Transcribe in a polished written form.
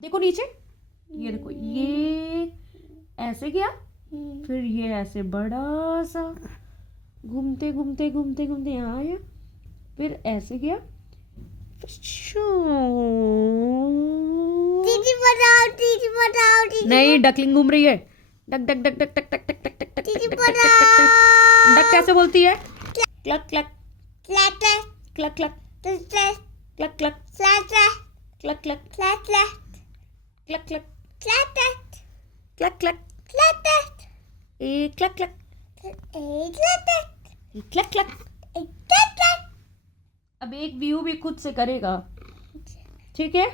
देखो नीचे, ये देखो, ये ऐसे गया, फिर ये ऐसे बड़ा सा घूमते घूमते घूमते घूमते यहाँ आया, फिर ऐसे गया, नहीं, डकलिंग घूम रही है। Duck duck duck duck duck duck duck duck duck duck duck duck. Duck कैसे बोलती है? Cluck cluck cluck cluck cluck cluck cluck cluck cluck cluck cluck cluck ए क्लक क्लक क्लक क्लक। अब एक व्यू भी खुद से करेगा, ठीक है?